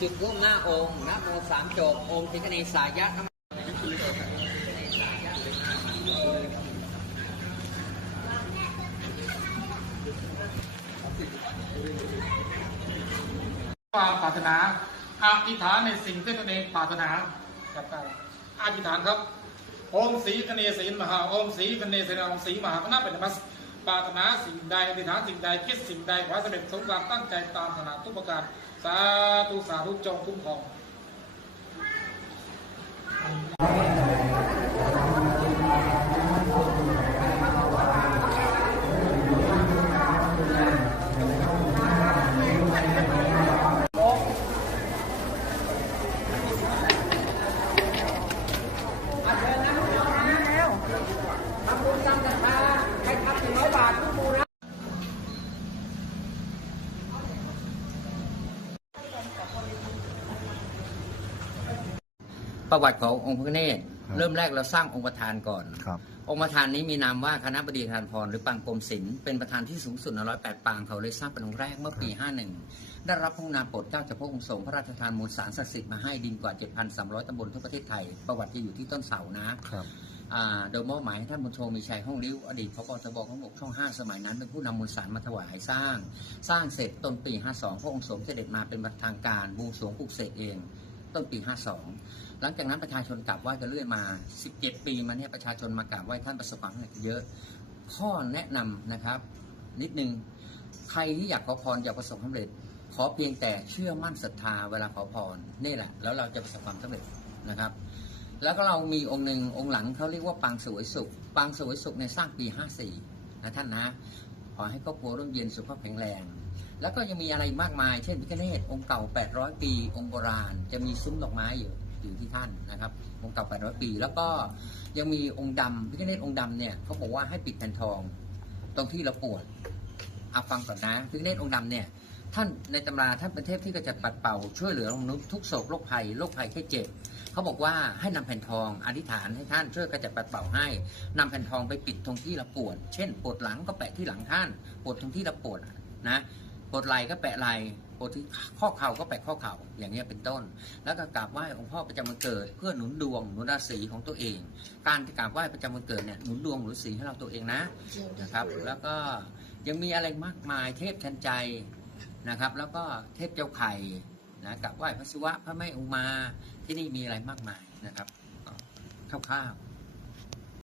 จุดร่วมหน้าองค์นะโมสามจบองค์สิคเนสายะนะความปรารถนาอธิษฐานในสิ่งที่ตนเองปรารถนาครับได้อธิษฐานครับโอมสีคเนศีมหาโอมสีคเนศีองค์สีมหาคณะปฏิมัส ปรารถนาสิ่งใดอธิษฐานสิ่งใดคิดสิ่งใดขอให้สำเร็จสมความตั้งใจตามถนัดทุกประการสาธุสาธุจงคุ้มครอง ทำบุญสร้างศรัทธาให้ทำหนึ่งร้อยบาททุกมูนะ ประวัติขององค์พระเนตรครับเริ่มแรกเราสร้างองค์ประธานก่อนครับองค์ประธานนี้มีนามว่าคณะบดีทานพรหรือปางกรมศิลป์เป็นประธานที่สูงสุดในร้อยแปดปางเขาเลยสร้างเป็นองค์แรกเมื่อปี 51 ได้รับพระกรุณาโปรดเกล้าจากพระองค์ทรงพระราชทานมูลสารศักดิ์สิทธิ์มาให้ดินกว่า 7,300ตำบลทั่วประเทศไทย ประวัติจะอยู่ที่ต้นเสานะครับอ่าโดยมอบหมายให้ท่านบุญโทมีชัยห้องริ้วอดีตพบทบของบกช่อง5สมัยนั้นเป็นผู้นำมูลสารมาถวายสร้าง สร้างเสร็จต้นปี 52 พระองค์สมเสด็จมาเป็นประทางการบวงสรวงปลุกเสกเอง ต้นปี 52 หลังจากนั้นประชาชนกราบไหว้กันเรื่อยมา 17 ปีมาเนี่ยประชาชนมากราบไหว้ท่านประสบความสำเร็จเยอะ ข้อแนะนำนะครับ นิดนึงใครที่อยากขอพรอยากประสบความสำเร็จ ขอเพียงแต่เชื่อมั่นศรัทธาเวลาขอพรนี่แหละ แล้วเราจะประสบความสำเร็จนะครับ แล้วก็เรามีองค์หนึ่งองค์หลังเขาเรียกว่าปางสวยสุขปางสวยสุขในสร้างปี 54นะท่านนะขอให้ครอบครัวร่มเย็นสุขภาพแข็งแรง แล้วก็ยังมีอะไรมากมาย เช่นพิฆเนศองค์เก่า 800 ปี องค์โบราณ จะมีซุ้มดอกไม้อยู่อยู่ที่ท่านนะครับ องค์เก่า 800 ปี แล้วก็ยังมีองค์ดำพิฆเนศองค์ดำเนี่ยเขาบอกว่าให้ปิดแผ่นทอง ตรงที่เราปวดเอาฟังก่อนนะพิฆเนศองค์ดำเนี่ยท่านในตำราท่านเป็นเทพที่ก็จะปัดเป่าช่วยเหลือมนุษย์ทุกโศกโรคภัยโรคภัยแค่เจ็บเขาบอกว่าให้นำแผ่นทองอธิษฐานให้ท่านช่วยกระจัดปัดเป่าให้นำแผ่นทองไปปิดตรงที่เราปวด เช่น ปวดหลังก็แปะที่หลังท่าน ปวดตรงที่เราปวดนะ ปวดไหล่ก็แปะไหล่ปวดที่ข้อเข่าก็แปะข้อเข่าอย่างเงี้ยเป็นต้น แล้วก็กราบไหว้องค์พ่อประจำวันเกิด เพื่อหนุนดวงหนุนราศีของตัวเอง การที่กราบไหว้ประจำวันเกิดเนี่ยหนุนดวงหนุนราศีให้เราตัวเองนะนะครับ แล้วก็ยังมีอะไรมากมายเทพทันใจนะครับ แล้วก็เทพเจ้าไข่นะกับไหว้พระศิวะพระแม่อุมาที่นี่มีอะไรมากมายนะครับก็คร่าวๆ